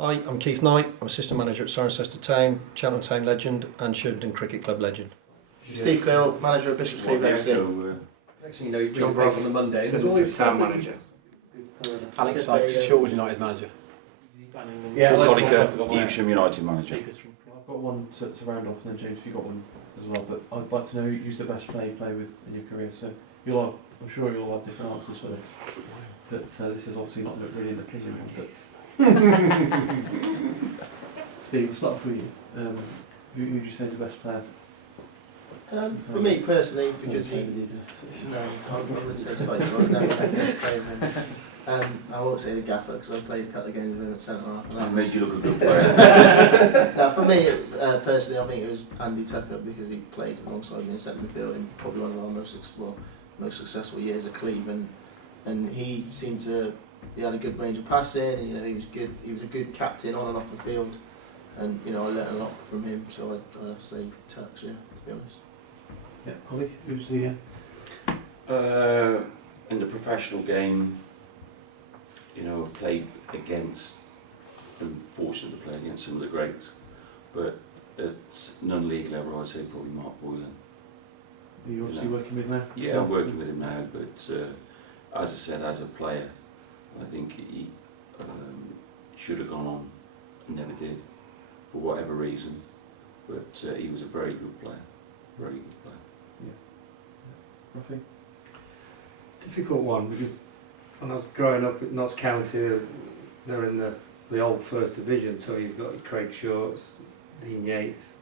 Hi, I'm Keith Knight. I'm assistant manager at Cirencester Town, Cheltenham Town legend and Shetland Cricket Club legend. Steve Cleal, manager of Bishop's Cleeve FC. Next thing you know, you're John reading Brough, on the Monday. There's always town manager. Alex Sykes, Shortwood United manager. Yeah, Collicutt, Evesham United manager. I've got one to round off, and then James, if you've got one as well. But I'd like to know who's the best player you play with in your career. So I'm sure you'll have different answers for this. But this is obviously not really an opinion one. But Steve, we'll start with you. Who would you say is the best player? For me personally, because I would say Sykes, but I've never played with him. I won't say the gaffer because I played a couple of games with him at centre half. That made you look a good player. Now, for me personally, I think it was Andy Tucker because he played alongside me in centre midfield in probably one of our most successful years at Cleeve, and he seemed to. He had a good range of passing, and he was good. He was a good captain on and off the field, and I learnt a lot from him. So I'd have to say Tux, yeah, to be honest. Yeah, Collie, who's the? In the professional game, played against, and fortunate to play against some of the greats, but at non-league level, I'd say probably Mark Boylan. Are you obviously working with now? Yeah, I'm working with him now, but as I said, as a player, I think he should have gone on and never did, for whatever reason. But he was a very good player, very good player. Yeah. Ruffy? It's a difficult one because when I was growing up at Notts County, they're in the old First Division, so you've got Craig Shorts, Dean Yates,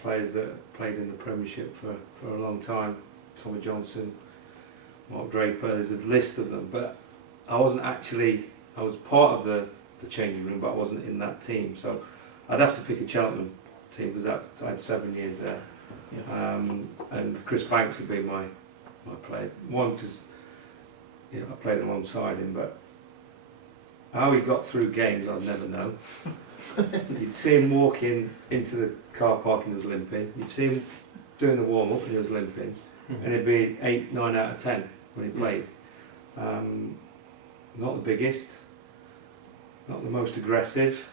players that played in the Premiership for a long time, Tommy Johnson, Mark Draper, there's a list of them, but I was part of the changing room, but I wasn't in that team, so I'd have to pick a Cheltenham team because I had 7 years there. Yeah. And Chris Banks would be my player. One, because I played alongside him, but how he got through games I'd never know. You'd see him walking into the car park and he was limping. You'd see him doing the warm-up and he was limping. And it'd be 8, 9 out of 10 when he played. Not the biggest, not the most aggressive.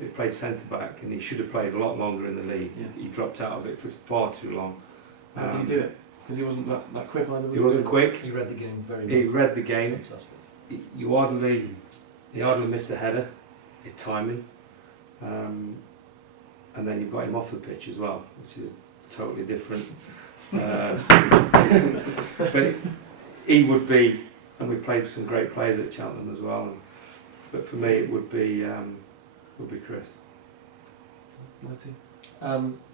He played centre-back and he should have played a lot longer in the league. Yeah. He dropped out of it for far too long. How did he do it? Because he wasn't that quick either. He wasn't quick. He read the game very well. He read the game. Fantastic. He hardly missed a header. His timing. And then you've got him off the pitch as well, which is totally different. But he would be, and we played for some great players at Cheltenham as well. But for me, it would be Chris.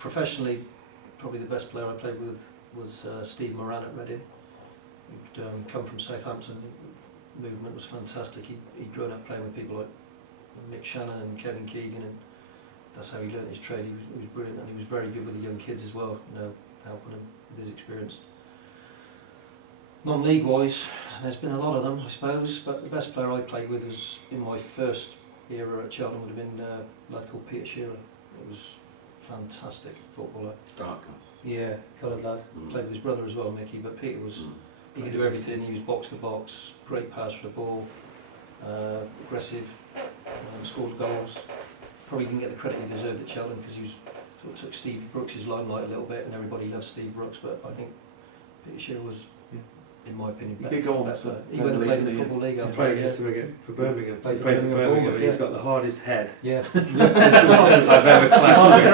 Professionally, probably the best player I played with was Steve Moran at Reading. He'd come from Southampton. Movement was fantastic. He'd grown up playing with people like Mick Shannon and Kevin Keegan, and that's how he learnt his trade. He was brilliant, and he was very good with the young kids as well, helping them with his experience. Non-league wise, there's been a lot of them, I suppose, but the best player I played with was in my first era at Cheltenham would have been a lad called Peter Shearer. It was fantastic footballer. Darker. Yeah, coloured lad. Played with his brother as well, Mickey, but Peter was, he could do everything. He was box to box, great pass for the ball, aggressive, scored goals. Probably didn't get the credit he deserved at Cheltenham because he sort of took Steve Brooks' limelight a little bit, and everybody loves Steve Brooks, but I think Peter Shearer was, in my opinion, He did go on. He went and played in the Football League He after played that, against him again for Birmingham. Played He for played for Birmingham Birmingham, Wolves, and he's yeah. got the hardest head Yeah. I've ever clashed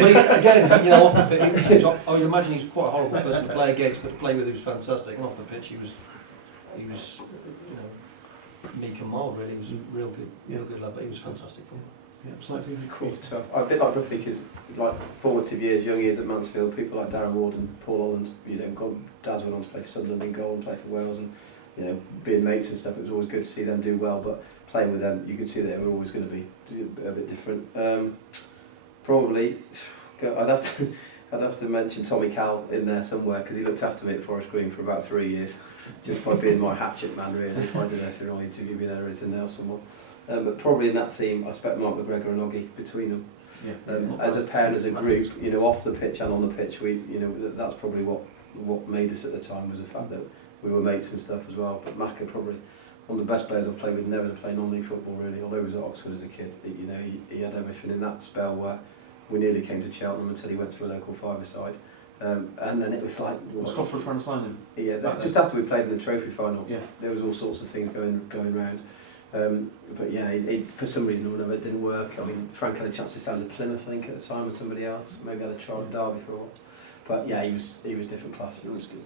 with. Well, again, off the pitch, I would imagine he's quite a horrible person to play against, but to play with he was fantastic. And off the pitch, he was, meek and mild. Really, he was real good lad. But he was fantastic for him. Yeah, slightly Cool stuff. A bit like Ruffy, because formative years, young years at Mansfield, people like Darren Ward and Paul Holland, Daz went on to play for Sunderland in goal and play for Wales, and being mates and stuff, it was always good to see them do well. But playing with them, you could see that they were always going to be a bit different. Probably, I'd have to mention Tommy Cal in there somewhere because he looked after me at Forest Green for about 3 years, just by being my hatchet man really. If I did anything wrong, he'd be there ready to nail someone. But probably in that team, I expect Mark McGregor and Oggy between them. Yeah. As a pair and as a group, off the pitch and on the pitch, that's probably what made us at the time, was the fact that we were mates and stuff as well. But Macca probably one of the best players I've played with, never to play non-league football really, although he was at Oxford as a kid. He had everything in that spell where we nearly came to Cheltenham until he went to a local five-a-side. And then it was like... Was Cottrell trying to sign him? Yeah, Back just then? after we played in the trophy final, Yeah. there was all sorts of things going round. But yeah, for some reason or another it didn't work. I mean, Frank had a chance to sign to Plymouth, I think, at the time with somebody else. Maybe had a trial at Derby for a while. But yeah, he was different class. He was good.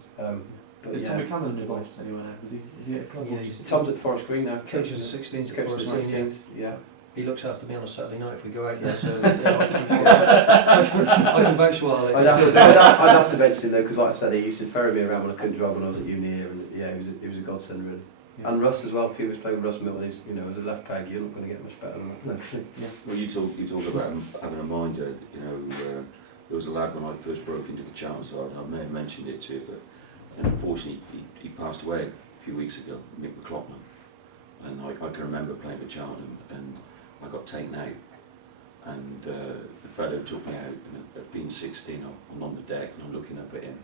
But Is yeah. Tom McAlinden involved anywhere now? Is he at a club? Yeah, or he's- Tom's at Forest Green now. Coaches the 16s, Coaches Forest the Green, 16s. Yeah. He looks after me on a Saturday night if we go out there, so I can vouch for Alex. I'd have to mention him though, because like I said, he used to ferry me around when I couldn't drive when I was at uni here, and yeah, he was a godsend really. Yeah. And Russ as well. If you was playing with Russ Milton, he's, as a left peg, you're not going to get much better than that. No. Well, you talk about having a minder. There was a lad when I first broke into the Cheltenham side, and I may have mentioned it too, but unfortunately he passed away a few weeks ago, Mick McAlinden. And I can remember playing for Cheltenham, and I got taken out, and the fellow took me out, and at being 16, I'm on the deck, and I'm looking up at him,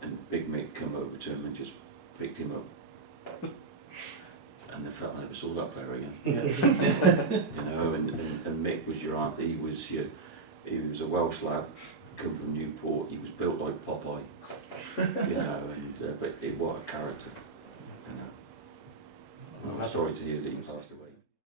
and Big Mick come over to him and just picked him up. And the fella never saw that player again. Yeah. And Mick was your aunt. He was a Welsh lad, come from Newport. He was built like Popeye, but what a character, I'm sorry to hear that he passed away.